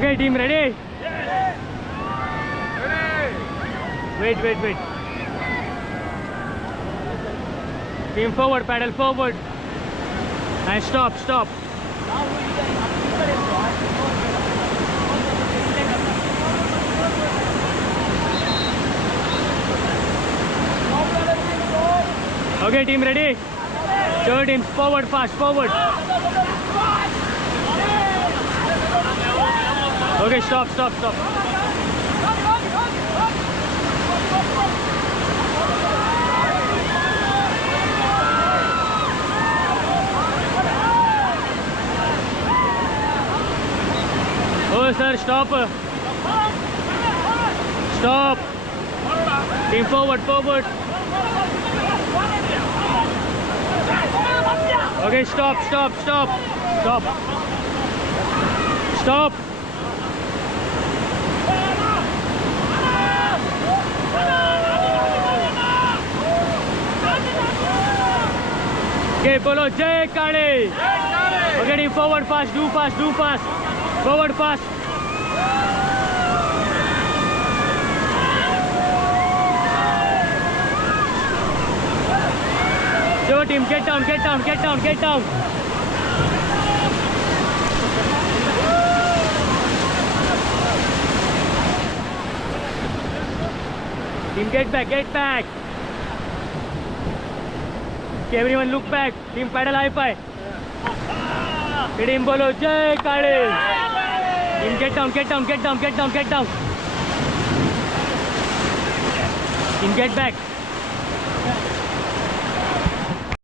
Okay, team, ready? Wait. Team forward, paddle forward. And stop. Okay, team, ready? Show team, forward, fast, forward. Okay, stop. Oh, sir, stop. Stop. Team forward. Okay, stop. Okay, bolo Jai Kale. Okay, team forward fast, do fast. Forward fast. Go team, get down. Team, get back. Okay, everyone look back. Team, paddle high five. Team, bolo Jai Kale. Team, get down. Team, get back.